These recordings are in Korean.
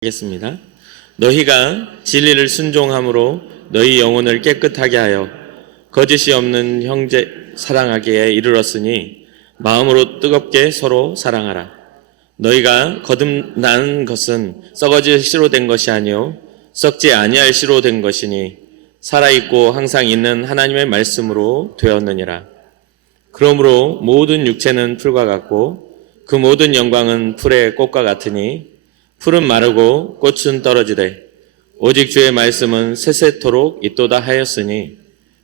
하겠습니다. 너희가 진리를 순종함으로 너희 영혼을 깨끗하게 하여 거짓이 없는 형제 사랑하기에 이르렀으니 마음으로 뜨겁게 서로 사랑하라. 너희가 거듭난 것은 썩어질 씨로 된 것이 아니요 썩지 아니할 씨로 된 것이니 살아있고 항상 있는 하나님의 말씀으로 되었느니라. 그러므로 모든 육체는 풀과 같고 그 모든 영광은 풀의 꽃과 같으니 풀은 마르고 꽃은 떨어지되 오직 주의 말씀은 세세토록 있도다 하였으니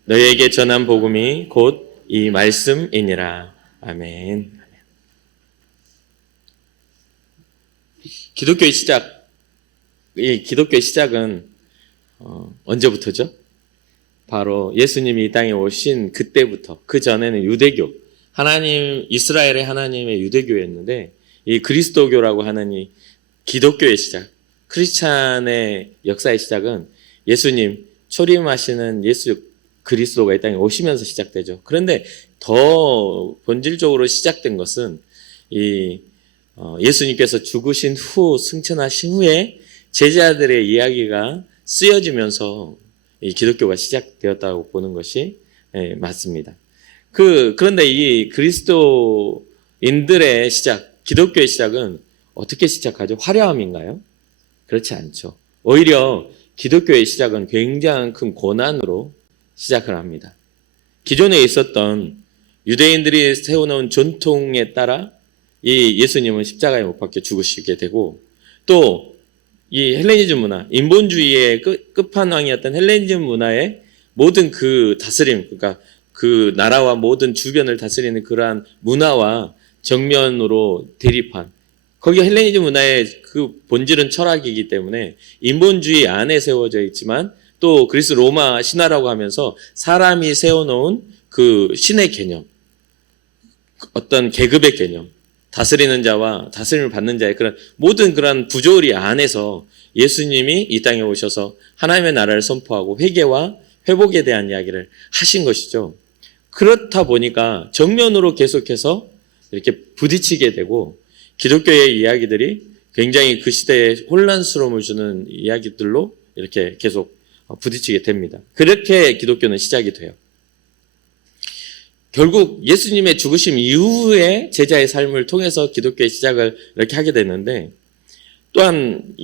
너희에게 전한 복음이 곧 이 말씀이니라. 아멘. 기독교의 시작, 이 기독교의 시작은 언제부터죠? 바로 예수님이 이 땅에 오신 그때부터, 그 전에는 유대교, 하나님, 이스라엘의 하나님의 유대교였는데 이 그리스도교라고 하는 이 기독교의 시작, 크리스찬의 역사의 시작은 예수님 초림하시는 예수 그리스도가 이 땅에 오시면서 시작되죠. 그런데 더 본질적으로 시작된 것은 예수님께서 죽으신 후, 승천하신 후에 제자들의 이야기가 쓰여지면서 이 기독교가 시작되었다고 보는 것이 맞습니다. 그런데 이 그리스도인들의 시작, 기독교의 시작은 어떻게 시작하죠? 화려함인가요? 그렇지 않죠. 오히려 기독교의 시작은 굉장히 큰 고난으로 시작을 합니다. 기존에 있었던 유대인들이 세워놓은 전통에 따라 이 예수님은 십자가에 못 박혀 죽으시게 되고, 또 이 헬레니즘 문화, 인본주의의 끝판왕이었던 헬레니즘 문화의 모든 그 다스림, 그러니까 그 나라와 모든 주변을 다스리는 그러한 문화와 정면으로 대립한, 거기 헬레니즘 문화의 그 본질은 철학이기 때문에 인본주의 안에 세워져 있지만 또 그리스 로마 신화라고 하면서 사람이 세워놓은 그 신의 개념, 어떤 계급의 개념, 다스리는 자와 다스림을 받는 자의 그런 모든 그런 부조리 안에서 예수님이 이 땅에 오셔서 하나님의 나라를 선포하고 회개와 회복에 대한 이야기를 하신 것이죠. 그렇다 보니까 정면으로 계속해서 이렇게 부딪히게 되고 기독교의 이야기들이 굉장히 그 시대에 혼란스러움을 주는 이야기들로 이렇게 계속 부딪히게 됩니다. 그렇게 기독교는 시작이 돼요. 결국 예수님의 죽으심 이후에 제자의 삶을 통해서 기독교의 시작을 이렇게 하게 되는데, 또한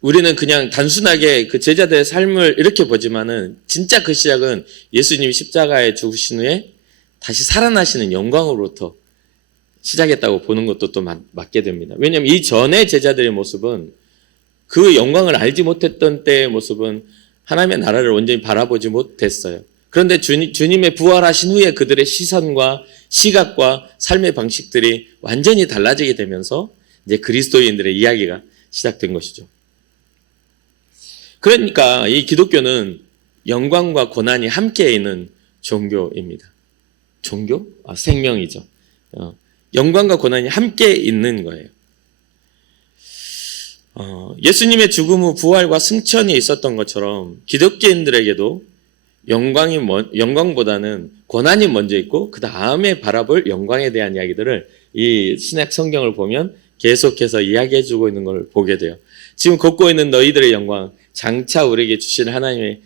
우리는 그냥 단순하게 그 제자들의 삶을 이렇게 보지만은 진짜 그 시작은 예수님이 십자가에 죽으신 후에 다시 살아나시는 영광으로부터 시작했다고 보는 것도 또 맞게 됩니다. 왜냐하면 이 전의 제자들의 모습은, 그 영광을 알지 못했던 때의 모습은 하나님의 나라를 온전히 바라보지 못했어요. 그런데 주님의 부활하신 후에 그들의 시선과 시각과 삶의 방식들이 완전히 달라지게 되면서 이제 그리스도인들의 이야기가 시작된 것이죠. 그러니까 이 기독교는 영광과 고난이 함께 있는 종교입니다. 종교? 생명이죠. 영광과 고난이 함께 있는 거예요. 예수님의 죽음 후 부활과 승천이 있었던 것처럼 기독교인들에게도 영광보다는 고난이 먼저 있고 그 다음에 바라볼 영광에 대한 이야기들을 이 신약 성경을 보면 계속해서 이야기해주고 있는 걸 보게 돼요. 지금 걷고 있는 너희들의 영광, 장차 우리에게 주실 하나님의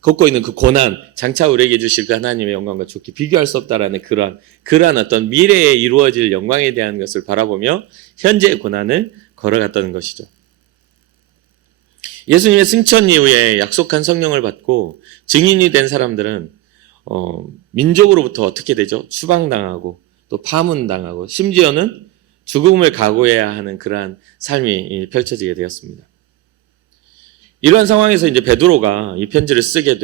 걷고 있는 그 고난, 장차 우리에게 주실 그 하나님의 영광과 좋게 비교할 수 없다라는 그러한 어떤 미래에 이루어질 영광에 대한 것을 바라보며 현재의 고난을 걸어갔다는 것이죠. 예수님의 승천 이후에 약속한 성령을 받고 증인이 된 사람들은 민족으로부터 어떻게 되죠? 추방당하고 또 파문당하고 심지어는 죽음을 각오해야 하는 그러한 삶이 펼쳐지게 되었습니다. 이러한 상황에서 이제 베드로가 이 편지를 쓰게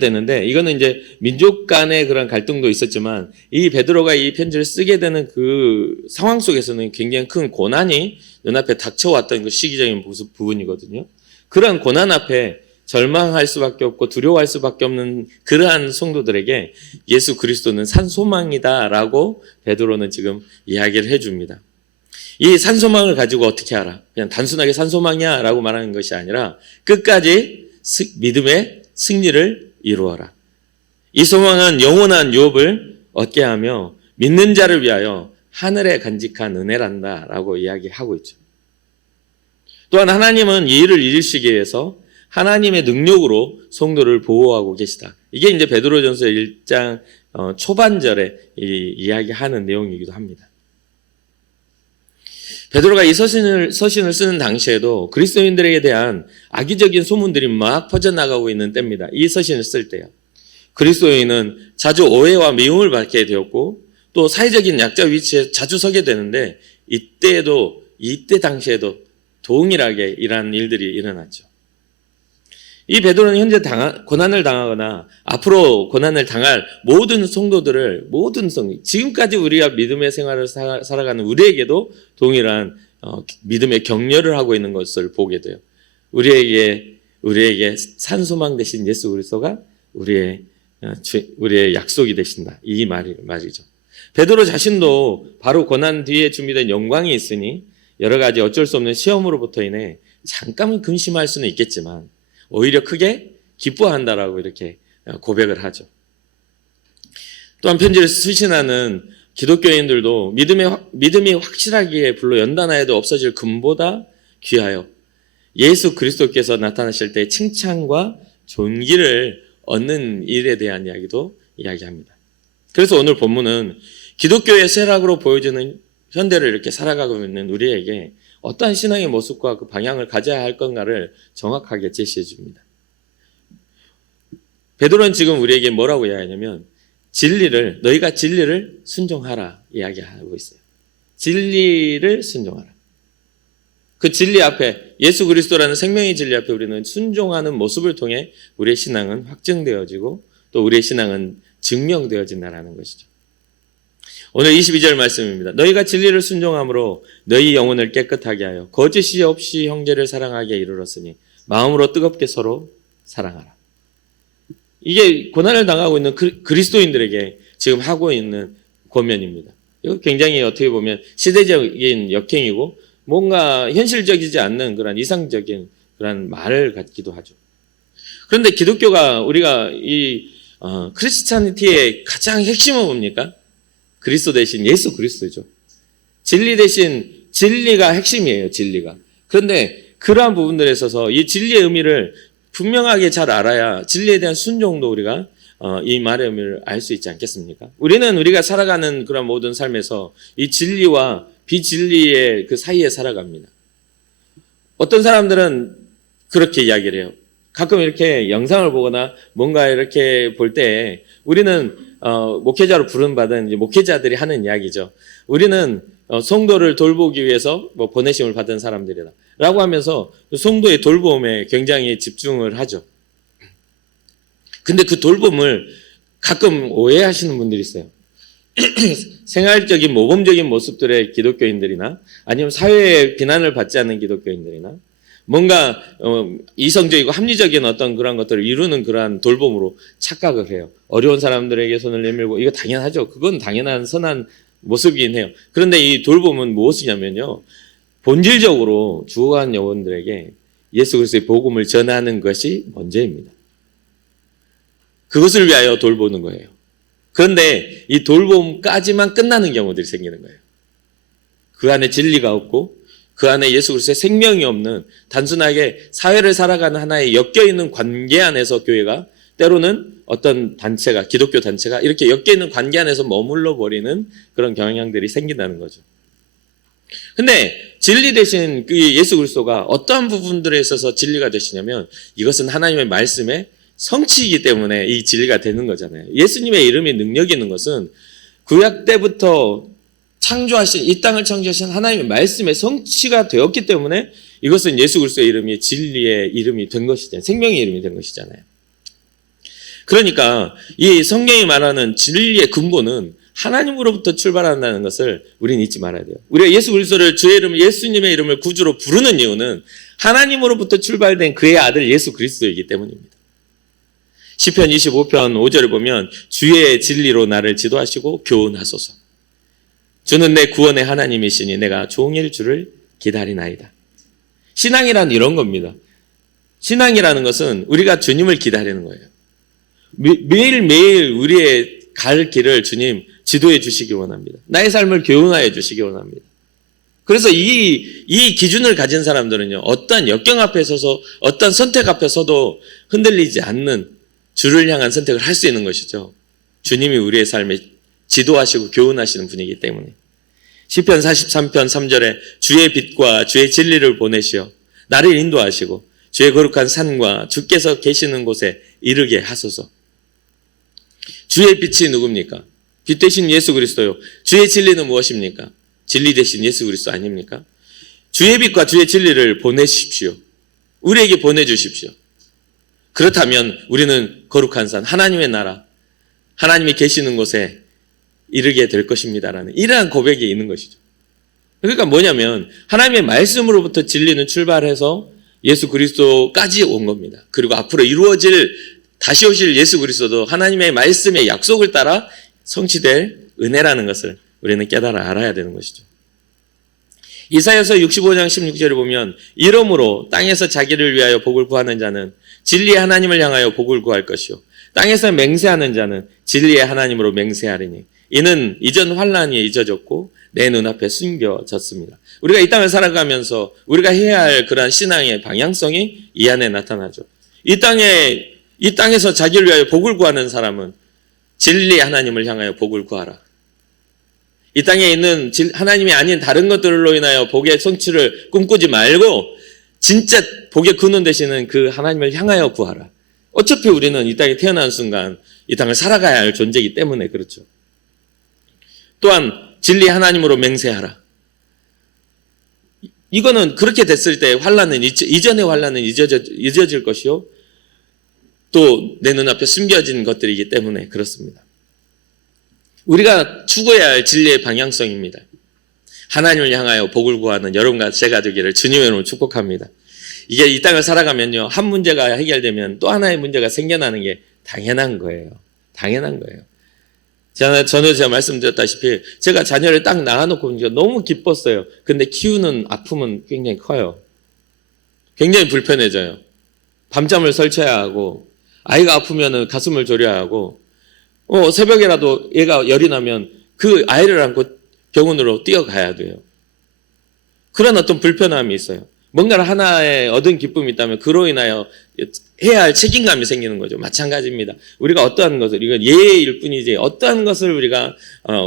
되는데, 이거는 이제 민족 간의 그런 갈등도 있었지만 이 베드로가 이 편지를 쓰게 되는 그 상황 속에서는 굉장히 큰 고난이 눈앞에 닥쳐왔던 그 시기적인 부분이거든요. 그러한 고난 앞에 절망할 수밖에 없고 두려워할 수밖에 없는 그러한 성도들에게 예수 그리스도는 산소망이다라고 베드로는 지금 이야기를 해줍니다. 이 산소망을 가지고 어떻게 알아? 그냥 단순하게 산소망이야 라고 말하는 것이 아니라 끝까지 믿음의 승리를 이루어라. 이 소망은 영원한 유업을 얻게 하며 믿는 자를 위하여 하늘에 간직한 은혜란다라고 이야기하고 있죠. 또한 하나님은 예의를 이루시기 위해서 하나님의 능력으로 성도를 보호하고 계시다. 이게 이제 베드로전서 1장 초반절에 이야기하는 내용이기도 합니다. 베드로가 이 서신을 쓰는 당시에도 그리스도인들에게 대한 악의적인 소문들이 막 퍼져나가고 있는 때입니다. 이 서신을 쓸 때요. 그리스도인은 자주 오해와 미움을 받게 되었고 또 사회적인 약자 위치에 자주 서게 되는데 이때 당시에도 동일하게 이러한 일들이 일어났죠. 이 베드로는 현재 고난을 당하거나 앞으로 고난을 당할 모든 성도들을 지금까지 우리가 믿음의 생활을 살아가는 우리에게도 동일한 믿음의 격려를 하고 있는 것을 보게 돼요. 우리에게 산소망 되신 예수 그리스도가 우리의 약속이 되신다. 이 말이죠. 베드로 자신도 바로 고난 뒤에 준비된 영광이 있으니 여러 가지 어쩔 수 없는 시험으로부터 인해 잠깐 근심할 수는 있겠지만 오히려 크게 기뻐한다라고 이렇게 고백을 하죠. 또한 편지를 수신하는 기독교인들도 믿음이 확실하기에 불로 연단하여도 없어질 금보다 귀하여 예수 그리스도께서 나타나실 때 칭찬과 존귀를 얻는 일에 대한 이야기도 이야기합니다. 그래서 오늘 본문은 기독교의 쇠락으로 보여지는 현대를 이렇게 살아가고 있는 우리에게 어떠한 신앙의 모습과 그 방향을 가져야 할 건가를 정확하게 제시해 줍니다. 베드로는 지금 우리에게 뭐라고 이야기하냐면 너희가 진리를 순종하라 이야기하고 있어요. 진리를 순종하라. 그 진리 앞에 예수 그리스도라는 생명의 진리 앞에 우리는 순종하는 모습을 통해 우리의 신앙은 확증되어지고 또 우리의 신앙은 증명되어진다는 것이죠. 오늘 22절 말씀입니다. 너희가 진리를 순종함으로 너희 영혼을 깨끗하게 하여 거짓이 없이 형제를 사랑하게 이르렀으니 마음으로 뜨겁게 서로 사랑하라. 이게 고난을 당하고 있는 그리스도인들에게 지금 하고 있는 권면입니다. 이거 굉장히 어떻게 보면 시대적인 역행이고 뭔가 현실적이지 않는 그런 이상적인 그런 말을 갖기도 하죠. 그런데 기독교가 우리가 이 크리스찬티의 가장 핵심은 뭡니까? 그리스도 대신 예수 그리스도죠. 진리 대신 진리가 핵심이에요. 진리가. 그런데 그러한 부분들에 있어서 이 진리의 의미를 분명하게 잘 알아야 진리에 대한 순종도 우리가 이 말의 의미를 알 수 있지 않겠습니까? 우리가 살아가는 그런 모든 삶에서 이 진리와 비진리의 그 사이에 살아갑니다. 어떤 사람들은 그렇게 이야기를 해요. 가끔 이렇게 영상을 보거나 뭔가 이렇게 볼 때 우리는 목회자로 부름받은 이제 목회자들이 하는 이야기죠. 우리는 성도를 돌보기 위해서 보내심을 받은 사람들이다 라고 하면서 성도의 돌봄에 굉장히 집중을 하죠. 근데 그 돌봄을 가끔 오해하시는 분들이 있어요. 생활적인 모범적인 모습들의 기독교인들이나 아니면 사회의 비난을 받지 않는 기독교인들이나 뭔가 이성적이고 합리적인 어떤 그런 것들을 이루는 그러한 돌봄으로 착각을 해요. 어려운 사람들에게 손을 내밀고 이거 당연하죠. 그건 당연한 선한 모습이긴 해요. 그런데 이 돌봄은 무엇이냐면요. 본질적으로 죽어간 영혼들에게 예수 그리스도의 복음을 전하는 것이 먼저입니다. 그것을 위하여 돌보는 거예요. 그런데 이 돌봄까지만 끝나는 경우들이 생기는 거예요. 그 안에 진리가 없고 그 안에 예수 그리스도의 생명이 없는 단순하게 사회를 살아가는 하나의 엮여있는 관계 안에서 교회가 때로는 어떤 단체가 기독교 단체가 이렇게 엮여있는 관계 안에서 머물러 버리는 그런 경향들이 생긴다는 거죠. 근데 진리 대신 그 예수 그리스도가 어떠한 부분들에 있어서 진리가 되시냐면 이것은 하나님의 말씀의 성취이기 때문에 이 진리가 되는 거잖아요. 예수님의 이름이 능력이 있는 것은 구약 때부터 이 땅을 창조하신 하나님의 말씀의 성취가 되었기 때문에 이것은 예수 그리스도의 이름이 진리의 이름이 된 것이잖아요. 생명의 이름이 된 것이잖아요. 그러니까 이 성경이 말하는 진리의 근본은 하나님으로부터 출발한다는 것을 우리는 잊지 말아야 돼요. 우리가 예수 그리스도를 주의 이름, 예수님의 이름을 구주로 부르는 이유는 하나님으로부터 출발된 그의 아들 예수 그리스도이기 때문입니다. 시편 25편 5절을 보면 주의 진리로 나를 지도하시고 교훈하소서. 주는 내 구원의 하나님이시니 내가 종일 주를 기다리나이다. 신앙이란 이런 겁니다. 신앙이라는 것은 우리가 주님을 기다리는 거예요. 매일매일 우리의 갈 길을 주님 지도해 주시기 원합니다. 나의 삶을 교훈하여 주시기 원합니다. 그래서 이 기준을 가진 사람들은요, 어떤 역경 앞에 서서, 어떤 선택 앞에 서도 흔들리지 않는 주를 향한 선택을 할 수 있는 것이죠. 주님이 우리의 삶에 지도하시고 교훈하시는 분이기 때문에. 시편 43편 3절에 주의 빛과 주의 진리를 보내시어 나를 인도하시고 주의 거룩한 산과 주께서 계시는 곳에 이르게 하소서. 주의 빛이 누굽니까? 빛 대신 예수 그리스도요. 주의 진리는 무엇입니까? 진리 대신 예수 그리스도 아닙니까? 주의 빛과 주의 진리를 보내십시오. 우리에게 보내주십시오. 그렇다면 우리는 거룩한 산, 하나님의 나라, 하나님이 계시는 곳에 이르게 될 것입니다라는 이러한 고백이 있는 것이죠. 그러니까 뭐냐면 하나님의 말씀으로부터 진리는 출발해서 예수 그리스도까지 온 겁니다. 그리고 앞으로 이루어질 다시 오실 예수 그리스도도 하나님의 말씀의 약속을 따라 성취될 은혜라는 것을 우리는 깨달아 알아야 되는 것이죠. 이사야서 65장 16절을 보면 이러므로 땅에서 자기를 위하여 복을 구하는 자는 진리의 하나님을 향하여 복을 구할 것이요 땅에서 맹세하는 자는 진리의 하나님으로 맹세하리니 이는 이전 환난이 잊어졌고 내 눈앞에 숨겨졌습니다. 우리가 이 땅을 살아가면서 우리가 해야 할 그러한 신앙의 방향성이 이 안에 나타나죠. 이 땅에서 자기를 위하여 복을 구하는 사람은 진리의 하나님을 향하여 복을 구하라. 이 땅에 있는 하나님이 아닌 다른 것들로 인하여 복의 성취를 꿈꾸지 말고 진짜 복의 근원 되시는 그 하나님을 향하여 구하라. 어차피 우리는 이 땅에 태어난 순간 이 땅을 살아가야 할 존재이기 때문에 그렇죠. 또한 진리 하나님으로 맹세하라. 이거는 그렇게 됐을 때 환난은 이전의 환난은 잊어질 것이요 또 내 눈앞에 숨겨진 것들이기 때문에 그렇습니다. 우리가 추구해야 할 진리의 방향성입니다. 하나님을 향하여 복을 구하는 여러분과 제가 되기를 주님의 이름으로 축복합니다. 이게 이 땅을 살아가면요 한 문제가 해결되면 또 하나의 문제가 생겨나는 게 당연한 거예요. 당연한 거예요. 전에 제가 말씀드렸다시피 제가 자녀를 딱 낳아놓고 보니까 너무 기뻤어요. 근데 키우는 아픔은 굉장히 커요. 굉장히 불편해져요. 밤잠을 설쳐야 하고 아이가 아프면 가슴을 졸여야 하고 새벽에라도 얘가 열이 나면 그 아이를 안고 병원으로 뛰어가야 돼요. 그런 어떤 불편함이 있어요. 뭔가를 하나의 얻은 기쁨이 있다면 그로 인하여 해야 할 책임감이 생기는 거죠. 마찬가지입니다. 우리가 어떠한 것을, 이건 예일 뿐이지 어떠한 것을 우리가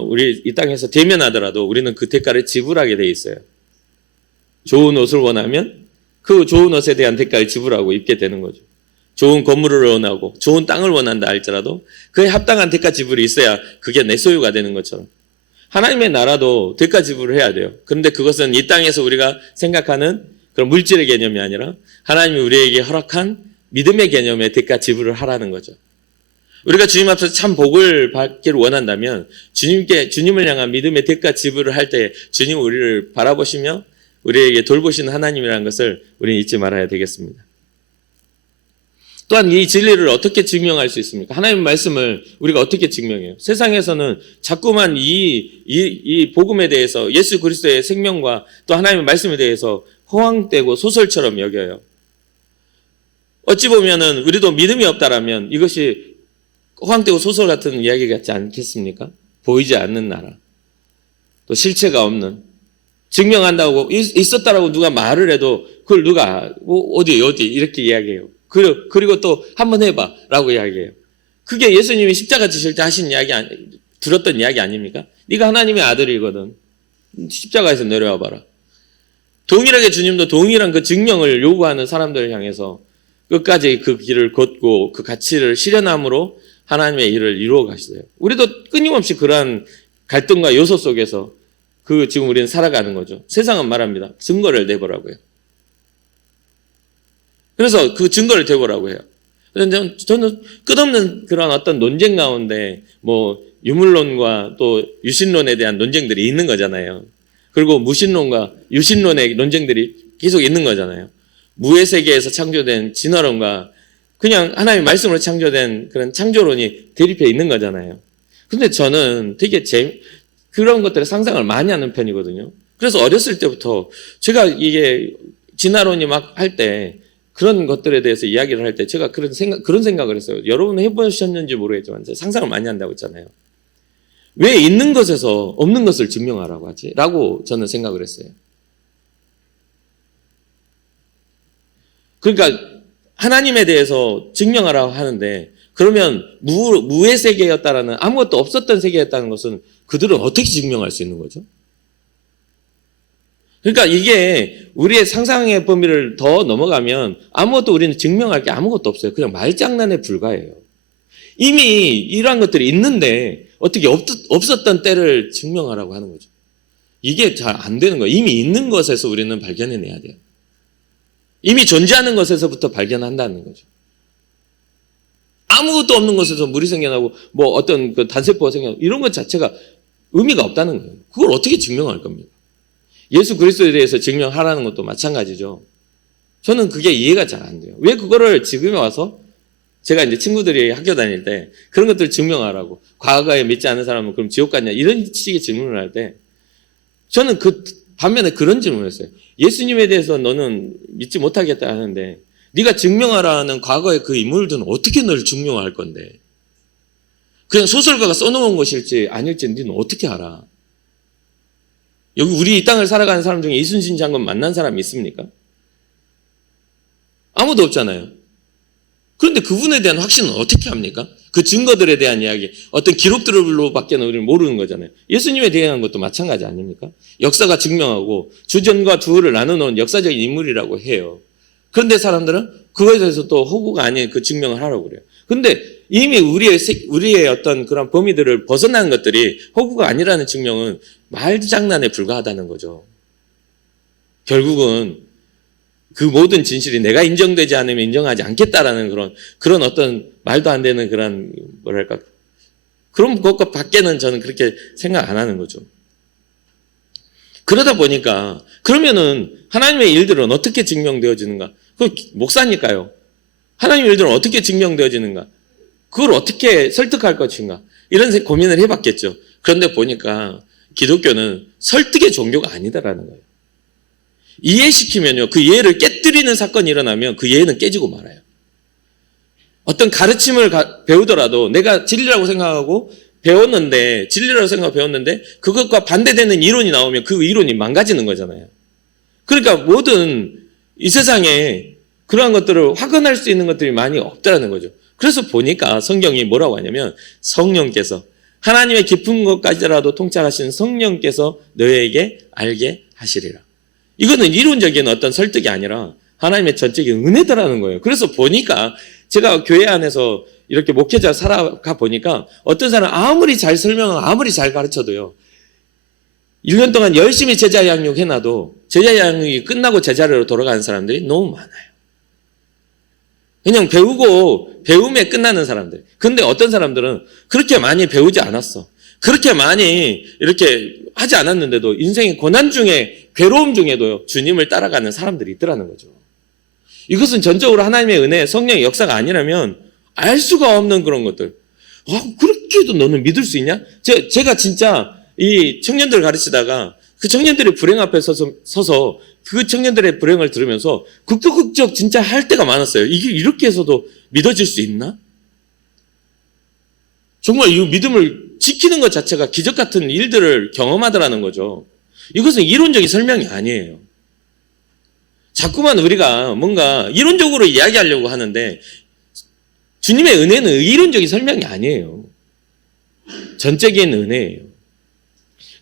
우리 이 땅에서 대면하더라도 우리는 그 대가를 지불하게 돼 있어요. 좋은 옷을 원하면 그 좋은 옷에 대한 대가를 지불하고 입게 되는 거죠. 좋은 건물을 원하고 좋은 땅을 원한다 할지라도 그에 합당한 대가 지불이 있어야 그게 내 소유가 되는 것처럼 하나님의 나라도 대가 지불을 해야 돼요. 그런데 그것은 이 땅에서 우리가 생각하는 그런 물질의 개념이 아니라 하나님이 우리에게 허락한 믿음의 개념의 대가 지불을 하라는 거죠. 우리가 주님 앞에서 참 복을 받기를 원한다면 주님을 향한 믿음의 대가 지불을 할 때 주님 우리를 바라보시며 우리에게 돌보시는 하나님이라는 것을 우리는 잊지 말아야 되겠습니다. 또한 이 진리를 어떻게 증명할 수 있습니까? 하나님의 말씀을 우리가 어떻게 증명해요? 세상에서는 자꾸만 이 복음에 대해서 예수 그리스도의 생명과 또 하나님의 말씀에 대해서 허황되고 소설처럼 여겨요. 어찌 보면은 우리도 믿음이 없다라면 이것이 허황되고 소설 같은 이야기 같지 않겠습니까? 보이지 않는 나라, 또 실체가 없는, 증명한다고 있었다라고 누가 말을 해도 그걸 누가 어디 이렇게 이야기해요. 그리고 또 한번 해봐라고 이야기해요. 그게 예수님이 십자가 지실 때 하신 이야기 들었던 이야기 아닙니까? 네가 하나님의 아들이거든. 십자가에서 내려와 봐라. 동일하게 주님도 동일한 그 증명을 요구하는 사람들을 향해서 끝까지 그 길을 걷고 그 가치를 실현함으로 하나님의 일을 이루어 가시어요. 우리도 끊임없이 그러한 갈등과 요소 속에서 지금 우리는 살아가는 거죠. 세상은 말합니다. 증거를 내보라고요. 그래서 그 증거를 대보라고 해요. 그런데 저는 끝없는 그런 어떤 논쟁 가운데 유물론과 또 유신론에 대한 논쟁들이 있는 거잖아요. 그리고 무신론과 유신론의 논쟁들이 계속 있는 거잖아요. 무의 세계에서 창조된 진화론과 그냥 하나님의 말씀으로 창조된 그런 창조론이 대립해 있는 거잖아요. 근데 저는 되게 그런 것들을 상상을 많이 하는 편이거든요. 그래서 어렸을 때부터 제가 이게 진화론이 막 할 때 그런 것들에 대해서 이야기를 할 때 제가 그런 생각을 했어요. 여러분은 해보셨는지 모르겠지만 제가 상상을 많이 한다고 했잖아요. 왜 있는 것에서 없는 것을 증명하라고 하지? 라고 저는 생각을 했어요. 그러니까 하나님에 대해서 증명하라고 하는데 그러면 무의 세계였다라는 아무것도 없었던 세계였다는 것은 그들은 어떻게 증명할 수 있는 거죠? 그러니까 이게 우리의 상상의 범위를 더 넘어가면 아무것도 우리는 증명할 게 아무것도 없어요. 그냥 말장난에 불과해요. 이미 이러한 것들이 있는데 어떻게 없었던 때를 증명하라고 하는 거죠. 이게 잘 안 되는 거예요. 이미 있는 것에서 우리는 발견해내야 돼요. 이미 존재하는 것에서부터 발견한다는 거죠. 아무것도 없는 것에서 물이 생겨나고 뭐 어떤 그 단세포가 생겨나고 이런 것 자체가 의미가 없다는 거예요. 그걸 어떻게 증명할 겁니까? 예수 그리스도에 대해서 증명하라는 것도 마찬가지죠. 저는 그게 이해가 잘 안 돼요. 왜 그거를 지금에 와서 제가 이제 친구들이 학교 다닐 때 그런 것들을 증명하라고 과거에 믿지 않는 사람은 그럼 지옥 갔냐 이런 식의 질문을 할 때 저는 그 반면에 그런 질문을 했어요. 예수님에 대해서 너는 믿지 못하겠다 하는데 네가 증명하라는 과거의 그 인물들은 어떻게 널 증명할 건데 그냥 소설가가 써놓은 것일지 아닐지 너는 어떻게 알아? 여기 우리 이 땅을 살아가는 사람 중에 이순신 장군 만난 사람이 있습니까? 아무도 없잖아요. 그런데 그분에 대한 확신은 어떻게 합니까? 그 증거들에 대한 이야기, 어떤 기록들로밖에 우리는 모르는 거잖아요. 예수님에 대한 것도 마찬가지 아닙니까? 역사가 증명하고 주전과 두를 나눠놓은 역사적인 인물이라고 해요. 그런데 사람들은 그거에 대해서 또 허구가 아닌 그 증명을 하라고 그래요. 근데 이미 우리의 어떤 그런 범위들을 벗어난 것들이 허구가 아니라는 증명은 말장난에 불과하다는 거죠. 결국은 그 모든 진실이 내가 인정되지 않으면 인정하지 않겠다라는 그런 어떤 말도 안 되는 그런 뭐랄까 그런 것과 밖에는 저는 그렇게 생각 안 하는 거죠. 그러다 보니까 그러면은 하나님의 일들은 어떻게 증명되어지는가? 그 목사니까요. 하나님의 일들은 어떻게 증명되어지는가? 그걸 어떻게 설득할 것인가? 이런 고민을 해봤겠죠. 그런데 보니까 기독교는 설득의 종교가 아니다라는 거예요. 이해시키면요, 그 이해를 깨뜨리는 사건이 일어나면 그 이해는 깨지고 말아요. 어떤 가르침을 배우더라도 내가 진리라고 생각하고 배웠는데, 진리라고 생각하고 배웠는데 그것과 반대되는 이론이 나오면 그 이론이 망가지는 거잖아요. 그러니까 모든 이 세상에 그러한 것들을 확언할 수 있는 것들이 많이 없다라는 거죠. 그래서 보니까 성경이 뭐라고 하냐면 성령께서 하나님의 깊은 것까지라도 통찰하시는 성령께서 너에게 알게 하시리라. 이거는 이론적인 어떤 설득이 아니라 하나님의 전적인 은혜다라는 거예요. 그래서 보니까 제가 교회 안에서 이렇게 목회자 살아가 보니까 어떤 사람은 아무리 잘 설명하고 아무리 잘 가르쳐도요 1년 동안 열심히 제자 양육 해놔도 제자 양육이 끝나고 제자리로 돌아가는 사람들이 너무 많아요. 그냥 배우고 배움에 끝나는 사람들. 근데 어떤 사람들은 그렇게 많이 배우지 않았어. 그렇게 많이 이렇게 하지 않았는데도 인생의 고난 중에 괴로움 중에도 주님을 따라가는 사람들이 있더라는 거죠. 이것은 전적으로 하나님의 은혜, 성령의 역사가 아니라면 알 수가 없는 그런 것들. 그렇게도 너는 믿을 수 있냐? 제가 진짜 이 청년들 가르치다가 그 청년들의 불행 앞에 서서 그 청년들의 불행을 들으면서 극적극적 진짜 할 때가 많았어요. 이게 이렇게 해서도 믿어질 수 있나? 정말 이 믿음을 지키는 것 자체가 기적 같은 일들을 경험하더라는 거죠. 이것은 이론적인 설명이 아니에요. 자꾸만 우리가 뭔가 이론적으로 이야기하려고 하는데 주님의 은혜는 이론적인 설명이 아니에요. 전적인 은혜예요.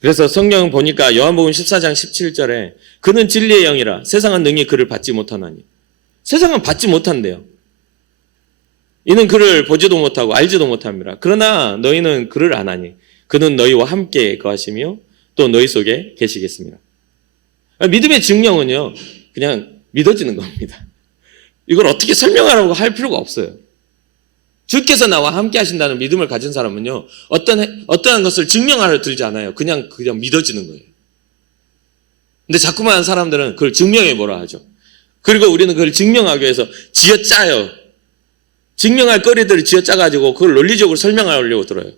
그래서 성경을 보니까 요한복음 14장 17절에 그는 진리의 영이라 세상은 능히 그를 받지 못하나니 세상은 받지 못한대요. 이는 그를 보지도 못하고 알지도 못합니다. 그러나 너희는 그를 아나니 그는 너희와 함께 거하시며 또 너희 속에 계시겠습니다. 믿음의 증명은요 그냥 믿어지는 겁니다. 이걸 어떻게 설명하라고 할 필요가 없어요. 주께서 나와 함께 하신다는 믿음을 가진 사람은요 어떠한 것을 증명하려 들지 않아요. 그냥 믿어지는 거예요. 근데 자꾸만 사람들은 그걸 증명해 보라 하죠. 그리고 우리는 그걸 증명하기 위해서 쥐어짜요. 증명할 거리들을 쥐어짜가지고 그걸 논리적으로 설명하려고 들어요.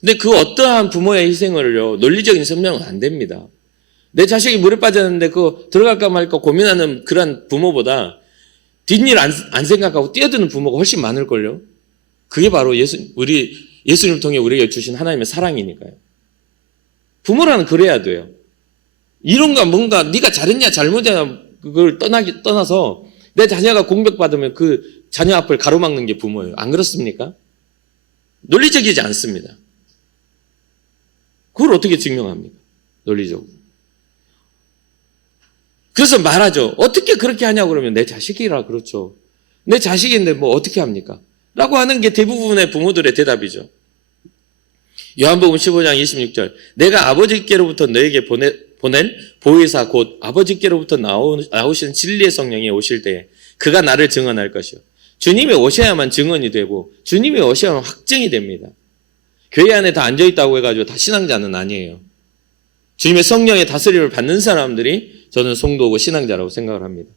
근데 그 어떠한 부모의 희생을요 논리적인 설명은 안 됩니다. 내 자식이 물에 빠졌는데 그거 들어갈까 말까 고민하는 그런 부모보다 뒷일 안 생각하고 뛰어드는 부모가 훨씬 많을걸요. 그게 바로 우리 예수님을 통해 우리에게 주신 하나님의 사랑이니까요. 부모라는 그래야 돼요. 이런가 뭔가 네가 잘했냐 잘못했냐 그걸 떠나서 내 자녀가 공격받으면 그 자녀 앞을 가로막는 게 부모예요. 안 그렇습니까? 논리적이지 않습니다. 그걸 어떻게 증명합니까? 논리적으로. 그래서 말하죠. 어떻게 그렇게 하냐고 그러면 내 자식이라 그렇죠. 내 자식인데 뭐 어떻게 합니까? 라고 하는 게 대부분의 부모들의 대답이죠. 요한복음 15장 26절 내가 아버지께로부터 너에게 보낸 보혜사 곧 아버지께로부터 나오신 진리의 성령이 오실 때에 그가 나를 증언할 것이요. 주님이 오셔야만 증언이 되고 주님이 오셔야만 확증이 됩니다. 교회 안에 다 앉아있다고 해가지고 다 신앙자는 아니에요. 주님의 성령의 다스림을 받는 사람들이 저는 성도고 신앙자라고 생각을 합니다.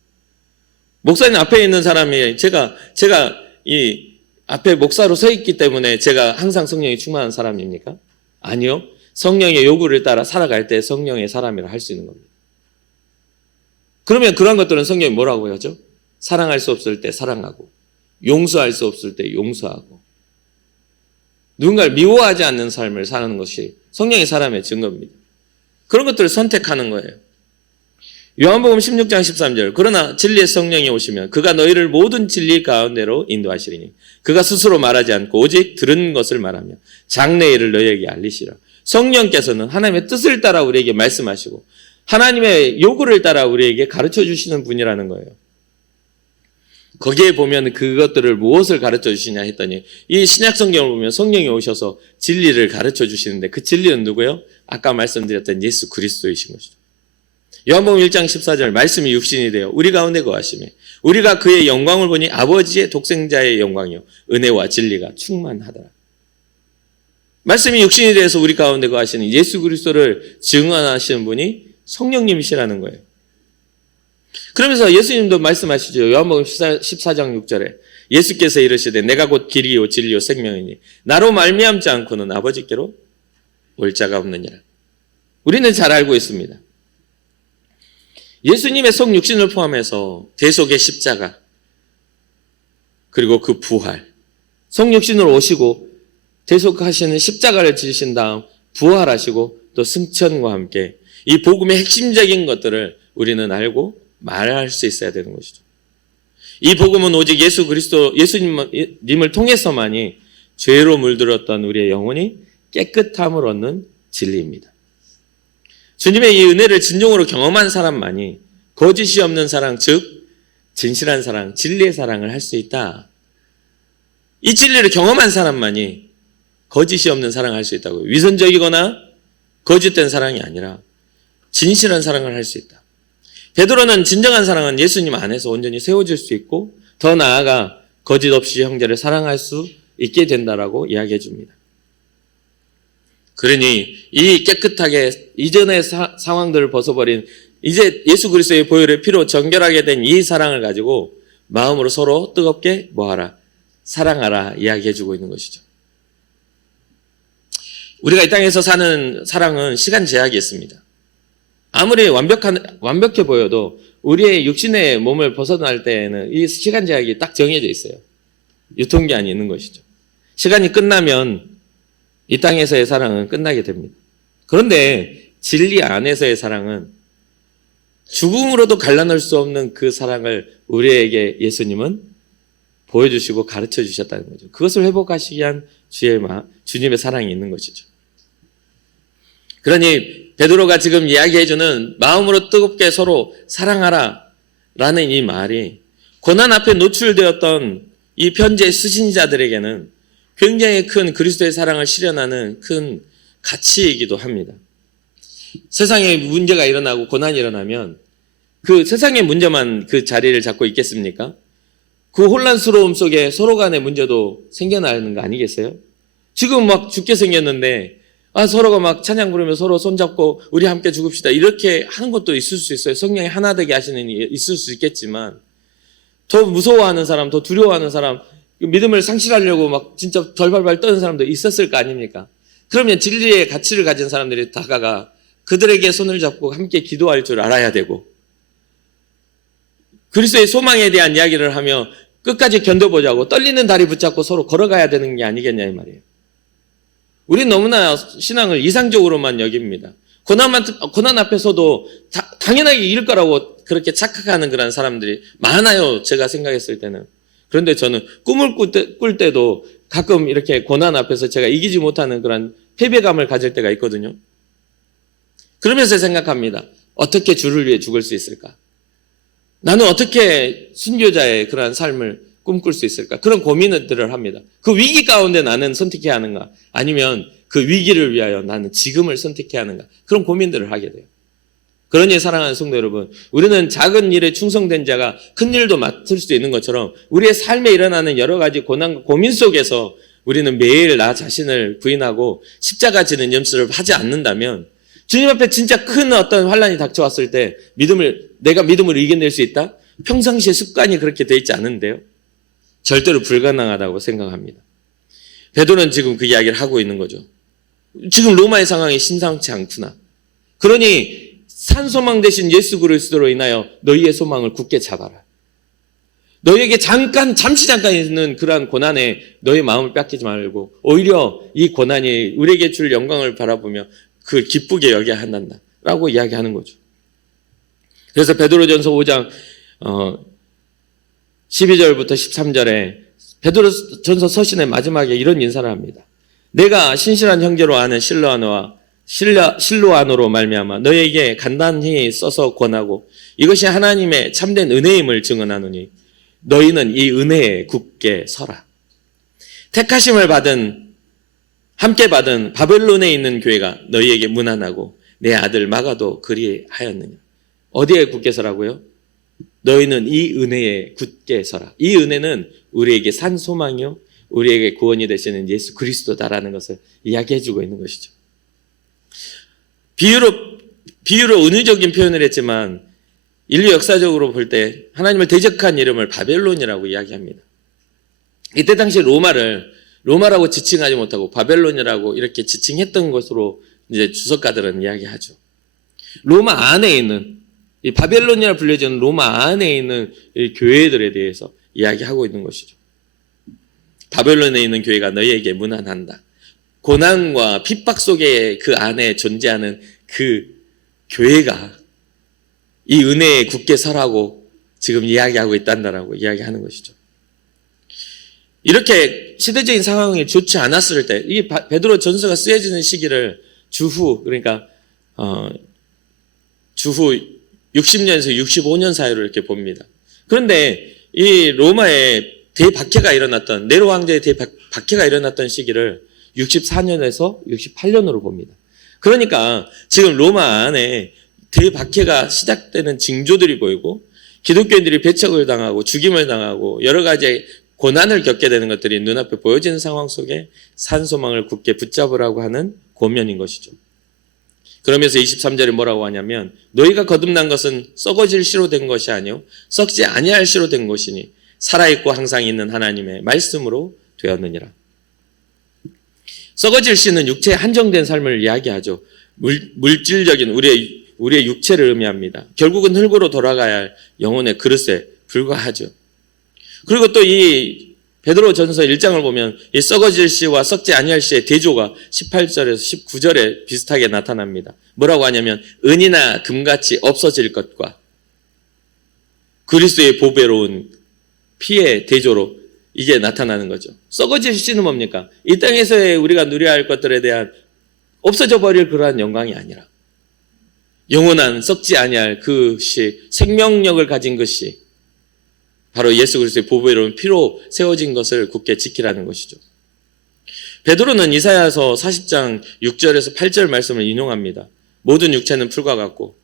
목사님 앞에 있는 사람이 제가 이 앞에 목사로 서 있기 때문에 제가 항상 성령이 충만한 사람입니까? 아니요. 성령의 요구를 따라 살아갈 때 성령의 사람이라 할 수 있는 겁니다. 그러면 그런 것들은 성령이 뭐라고 하죠? 사랑할 수 없을 때 사랑하고 용서할 수 없을 때 용서하고 누군가를 미워하지 않는 삶을 사는 것이 성령의 사람의 증거입니다. 그런 것들을 선택하는 거예요. 요한복음 16장 13절 그러나 진리의 성령이 오시면 그가 너희를 모든 진리 가운데로 인도하시리니 그가 스스로 말하지 않고 오직 들은 것을 말하며 장래의 일을 너희에게 알리시라. 성령께서는 하나님의 뜻을 따라 우리에게 말씀하시고 하나님의 요구를 따라 우리에게 가르쳐 주시는 분이라는 거예요. 거기에 보면 그것들을 무엇을 가르쳐 주시냐 했더니 이 신약 성경을 보면 성령이 오셔서 진리를 가르쳐 주시는데 그 진리는 누구예요? 아까 말씀드렸던 예수 그리스도이신 것이죠. 요한복음 1장 14절 말씀이 육신이 되어 우리 가운데 거하시며 우리가 그의 영광을 보니 아버지의 독생자의 영광이요 은혜와 진리가 충만하더라. 말씀이 육신이 되어서 우리 가운데 거하시는 예수 그리스도를 증언하시는 분이 성령님이시라는 거예요. 그러면서 예수님도 말씀하시죠. 요한복음 14장 6절에 예수께서 이르시되 내가 곧 길이요 진리요 생명이니 나로 말미암지 않고는 아버지께로 올 자가 없느니라. 우리는 잘 알고 있습니다. 예수님의 성육신을 포함해서 대속의 십자가 그리고 그 부활 성육신으로 오시고 대속하시는 십자가를 지신 다음 부활하시고 또 승천과 함께 이 복음의 핵심적인 것들을 우리는 알고 말할 수 있어야 되는 것이죠. 이 복음은 오직 예수 그리스도 예수님을 통해서만이 죄로 물들었던 우리의 영혼이 깨끗함을 얻는 진리입니다. 주님의 이 은혜를 진정으로 경험한 사람만이 거짓이 없는 사랑, 즉 진실한 사랑, 진리의 사랑을 할 수 있다. 이 진리를 경험한 사람만이 거짓이 없는 사랑을 할 수 있다고요. 위선적이거나 거짓된 사랑이 아니라 진실한 사랑을 할 수 있다. 베드로는 진정한 사랑은 예수님 안에서 온전히 세워질 수 있고 더 나아가 거짓 없이 형제를 사랑할 수 있게 된다라고 이야기해 줍니다. 그러니 이 깨끗하게 이전의 상황들을 벗어버린 이제 예수 그리스도의 보혈의 피로 정결하게 된 이 사랑을 가지고 마음으로 서로 뜨겁게 뭐하라? 사랑하라 이야기해 주고 있는 것이죠. 우리가 이 땅에서 사는 사랑은 시간 제약이 있습니다. 아무리 완벽해 보여도 우리의 육신의 몸을 벗어날 때에는 이 시간 제약이 딱 정해져 있어요. 유통기한이 있는 것이죠. 시간이 끝나면 이 땅에서의 사랑은 끝나게 됩니다. 그런데 진리 안에서의 사랑은 죽음으로도 갈라낼 수 없는 그 사랑을 우리에게 예수님은 보여주시고 가르쳐 주셨다는 거죠. 그것을 회복하시기 위한 주님의 사랑이 있는 것이죠. 그러니 베드로가 지금 이야기해주는 마음으로 뜨겁게 서로 사랑하라 라는 이 말이 고난 앞에 노출되었던 이 편지의 수신자들에게는 굉장히 큰 그리스도의 사랑을 실현하는 큰 가치이기도 합니다. 세상에 문제가 일어나고 고난이 일어나면 그 세상의 문제만 그 자리를 잡고 있겠습니까? 그 혼란스러움 속에 서로 간의 문제도 생겨나는 거 아니겠어요? 지금 막 죽게 생겼는데 서로가 막 찬양 부르며 서로 손잡고 우리 함께 죽읍시다 이렇게 하는 것도 있을 수 있어요. 성령이 하나 되게 하시는 일이 있을 수 있겠지만 더 무서워하는 사람, 더 두려워하는 사람, 믿음을 상실하려고 막 진짜 덜발발 떠는 사람도 있었을 거 아닙니까? 그러면 진리의 가치를 가진 사람들이 다가가 그들에게 손을 잡고 함께 기도할 줄 알아야 되고 그리스도의 소망에 대한 이야기를 하며 끝까지 견뎌보자고 떨리는 다리 붙잡고 서로 걸어가야 되는 게 아니겠냐 이 말이에요. 우리는 너무나 신앙을 이상적으로만 여깁니다. 고난 앞에서도 당연하게 이길 거라고 그렇게 착각하는 그런 사람들이 많아요. 제가 생각했을 때는. 그런데 저는 꿈을 꿀 때도 가끔 이렇게 고난 앞에서 제가 이기지 못하는 그런 패배감을 가질 때가 있거든요. 그러면서 생각합니다. 어떻게 주를 위해 죽을 수 있을까? 나는 어떻게 순교자의 그러한 삶을 꿈꿀 수 있을까? 그런 고민들을 합니다. 그 위기 가운데 나는 선택해야 하는가? 아니면 그 위기를 위하여 나는 지금을 선택해야 하는가? 그런 고민들을 하게 돼요. 그러니 사랑하는 성도 여러분, 우리는 작은 일에 충성된 자가 큰 일도 맡을 수 있는 것처럼 우리의 삶에 일어나는 여러 가지 고난, 고민 속에서 우리는 매일 나 자신을 부인하고 십자가 지는 염소를 하지 않는다면 주님 앞에 진짜 큰 어떤 환난이 닥쳐왔을 때 내가 믿음으로 이겨낼 수 있다? 평상시에 습관이 그렇게 돼 있지 않은데요. 절대로 불가능하다고 생각합니다. 베드로는 지금 그 이야기를 하고 있는 거죠. 지금 로마의 상황이 심상치 않구나. 그러니 산소망 대신 예수 그리스도로 인하여 너희의 소망을 굳게 잡아라. 너희에게 잠시 잠깐 있는 그러한 고난에 너희 마음을 뺏기지 말고 오히려 이 고난이 우리에게 줄 영광을 바라보며 그걸 기쁘게 여겨야 한단다 라고 이야기하는 거죠. 그래서 베드로전서 5장 12절부터 13절에 베드로전서 서신의 마지막에 이런 인사를 합니다. 내가 신실한 형제로 아는 실로아노로 말미암아 너희에게 간단히 써서 권하고 이것이 하나님의 참된 은혜임을 증언하노니 너희는 이 은혜에 굳게 서라. 택하심을 함께 받은 바벨론에 있는 교회가 너희에게 문안하고 내 아들 마가도 그리하였느냐. 어디에 굳게 서라고요? 너희는 이 은혜에 굳게 서라. 이 은혜는 우리에게 산 소망이요 우리에게 구원이 되시는 예수 그리스도다라는 것을 이야기해주고 있는 것이죠. 비유로 은유적인 표현을 했지만 인류 역사적으로 볼 때 하나님을 대적한 이름을 바벨론이라고 이야기합니다. 이때 당시 로마라고 지칭하지 못하고 바벨론이라고 이렇게 지칭했던 것으로 이제 주석가들은 이야기하죠. 로마 안에 있는 이 바벨론이라 불려지는 로마 안에 있는 이 교회들에 대해서 이야기하고 있는 것이죠. 바벨론에 있는 교회가 너희에게 문안한다. 고난과 핍박 속에 그 안에 존재하는 그 교회가 이 은혜에 굳게 서라고 지금 이야기하고 있단다라고 이야기하는 것이죠. 이렇게 시대적인 상황이 좋지 않았을 때, 이 베드로 전서가 쓰여지는 시기를 주후 60년에서 65년 사이로 이렇게 봅니다. 그런데 이 로마에 대박해가 일어났던, 네로 황제의 대박해가 일어났던 시기를 64년에서 68년으로 봅니다. 그러니까 지금 로마 안에 대박해가 시작되는 징조들이 보이고 기독교인들이 배척을 당하고 죽임을 당하고 여러 가지 고난을 겪게 되는 것들이 눈앞에 보여지는 상황 속에 산소망을 굳게 붙잡으라고 하는 권면인 것이죠. 그러면서 23절에 뭐라고 하냐면 너희가 거듭난 것은 썩어질 씨로 된 것이 아니요 썩지 아니할 씨로 된 것이니 살아있고 항상 있는 하나님의 말씀으로 되었느니라. 썩어질 씨는 육체에 한정된 삶을 이야기하죠. 물질적인 우리의 육체를 의미합니다. 결국은 흙으로 돌아가야 할 영혼의 그릇에 불과하죠. 그리고 또 이 베드로전서 1장을 보면 이 썩어질 씨와 썩지 아니할 씨의 대조가 18절에서 19절에 비슷하게 나타납니다. 뭐라고 하냐면 은이나 금같이 없어질 것과 그리스도의 보배로운 피의 대조로 이게 나타나는 거죠. 썩어질 씨는 뭡니까? 이 땅에서의 우리가 누려야 할 것들에 대한 없어져 버릴 그러한 영광이 아니라 영원한 썩지 아니할 그것이 생명력을 가진 것이 바로 예수 그리스도의 보배로운 피로 세워진 것을 굳게 지키라는 것이죠. 베드로는 이사야서 40장 6절에서 8절 말씀을 인용합니다. 모든 육체는 풀과 같고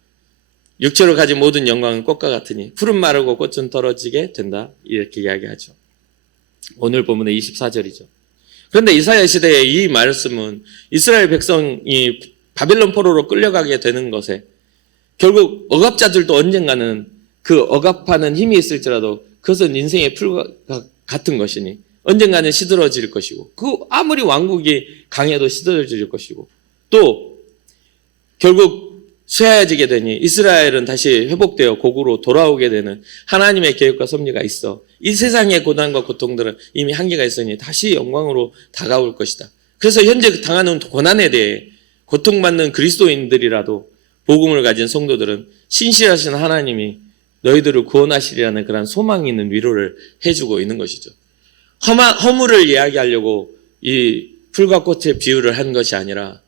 육체로 가진 모든 영광은 꽃과 같으니 풀은 마르고 꽃은 떨어지게 된다. 이렇게 이야기하죠. 오늘 본문의 24절이죠. 그런데 이사야 시대의 이 말씀은 이스라엘 백성이 바벨론 포로로 끌려가게 되는 것에 결국 억압자들도 언젠가는 그 억압하는 힘이 있을지라도 그것은 인생의 풀과 같은 것이니 언젠가는 시들어질 것이고 그 아무리 왕국이 강해도 시들어질 것이고 또 결국 쇠해지게 되니 이스라엘은 다시 회복되어 고국으로 돌아오게 되는 하나님의 계획과 섭리가 있어 이 세상의 고난과 고통들은 이미 한계가 있으니 다시 영광으로 다가올 것이다. 그래서 현재 당하는 고난에 대해 고통받는 그리스도인들이라도 복음을 가진 성도들은 신실하신 하나님이 너희들을 구원하시리라는 그런 소망이 있는 위로를 해주고 있는 것이죠. 허물을 이야기하려고 이 풀과 꽃의 비유를 한 것이 아니라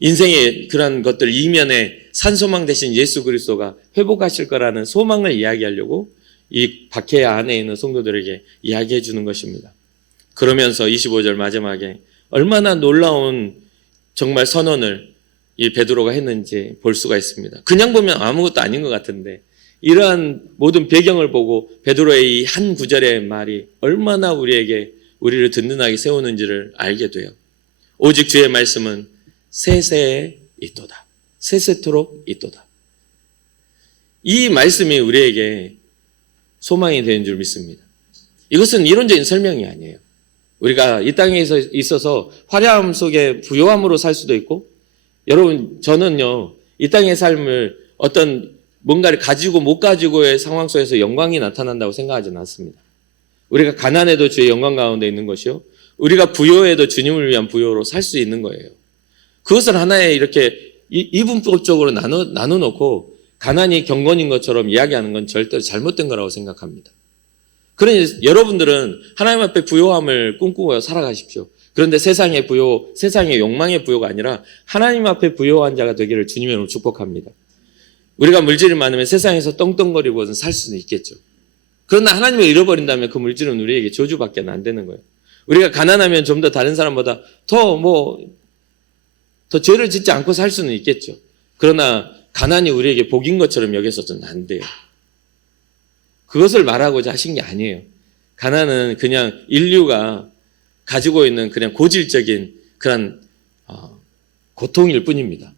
인생의 그런 것들 이면에 산소망 대신 예수 그리스도가 회복하실 거라는 소망을 이야기하려고 이 박해 안에 있는 성도들에게 이야기해 주는 것입니다. 그러면서 25절 마지막에 얼마나 놀라운 정말 선언을 이 베드로가 했는지 볼 수가 있습니다. 그냥 보면 아무것도 아닌 것 같은데 이러한 모든 배경을 보고 베드로의 이 한 구절의 말이 얼마나 우리를 든든하게 세우는지를 알게 돼요. 오직 주의 말씀은 세세에 있도다. 세세토록 있도다. 이 말씀이 우리에게 소망이 되는 줄 믿습니다. 이것은 이론적인 설명이 아니에요. 우리가 이 땅에 있어서 화려함 속에 부요함으로 살 수도 있고, 여러분 저는요 이 땅의 삶을 어떤 뭔가를 가지고 못 가지고의 상황 속에서 영광이 나타난다고 생각하지는 않습니다. 우리가 가난해도 주의 영광 가운데 있는 것이요, 우리가 부요해도 주님을 위한 부요로 살 수 있는 거예요. 그것을 하나의 이렇게 이분법적으로 나눠놓고 가난이 경건인 것처럼 이야기하는 건 절대로 잘못된 거라고 생각합니다. 그러니 여러분들은 하나님 앞에 부요함을 꿈꾸고 살아가십시오. 그런데 세상의 부요, 세상의 욕망의 부요가 아니라 하나님 앞에 부요한 자가 되기를 주님의 이름으로 축복합니다. 우리가 물질이 많으면 세상에서 떵떵거리고는 살 수는 있겠죠. 그러나 하나님을 잃어버린다면 그 물질은 우리에게 저주밖에 안 되는 거예요. 우리가 가난하면 좀 더 다른 사람보다 더 죄를 짓지 않고 살 수는 있겠죠. 그러나 가난이 우리에게 복인 것처럼 여겨서는 안 돼요. 그것을 말하고자 하신 게 아니에요. 가난은 그냥 인류가 가지고 있는 그냥 고질적인 그런 고통일 뿐입니다.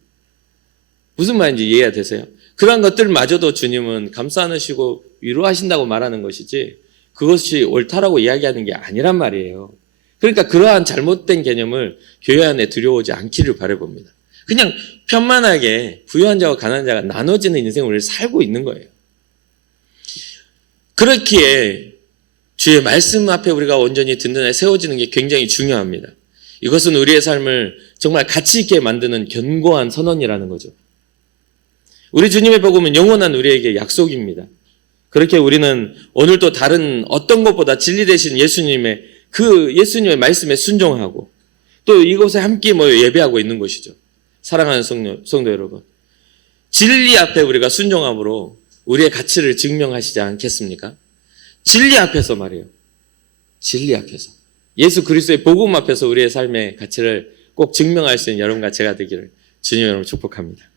무슨 말인지 이해가 되세요? 그런 것들마저도 주님은 감싸 안으시고 위로하신다고 말하는 것이지 그것이 옳다라고 이야기하는 게 아니란 말이에요. 그러니까 그러한 잘못된 개념을 교회 안에 들여오지 않기를 바라봅니다. 그냥 편만하게 부유한 자와 가난한 자가 나눠지는 인생을 우리가 살고 있는 거예요. 그렇기에 주의 말씀 앞에 우리가 온전히 든든하게 세워지는 게 굉장히 중요합니다. 이것은 우리의 삶을 정말 가치 있게 만드는 견고한 선언이라는 거죠. 우리 주님의 복음은 영원한 우리에게 약속입니다. 그렇게 우리는 오늘도 다른 어떤 것보다 진리 되신 예수님의 말씀에 순종하고 또 이곳에 함께 모여 예배하고 있는 것이죠. 사랑하는 성도 여러분, 진리 앞에 우리가 순종함으로 우리의 가치를 증명하시지 않겠습니까? 진리 앞에서 말이에요. 진리 앞에서. 예수 그리스도의 복음 앞에서 우리의 삶의 가치를 꼭 증명할 수 있는 여러분과 제가 되기를 주님의 이름으로 축복합니다.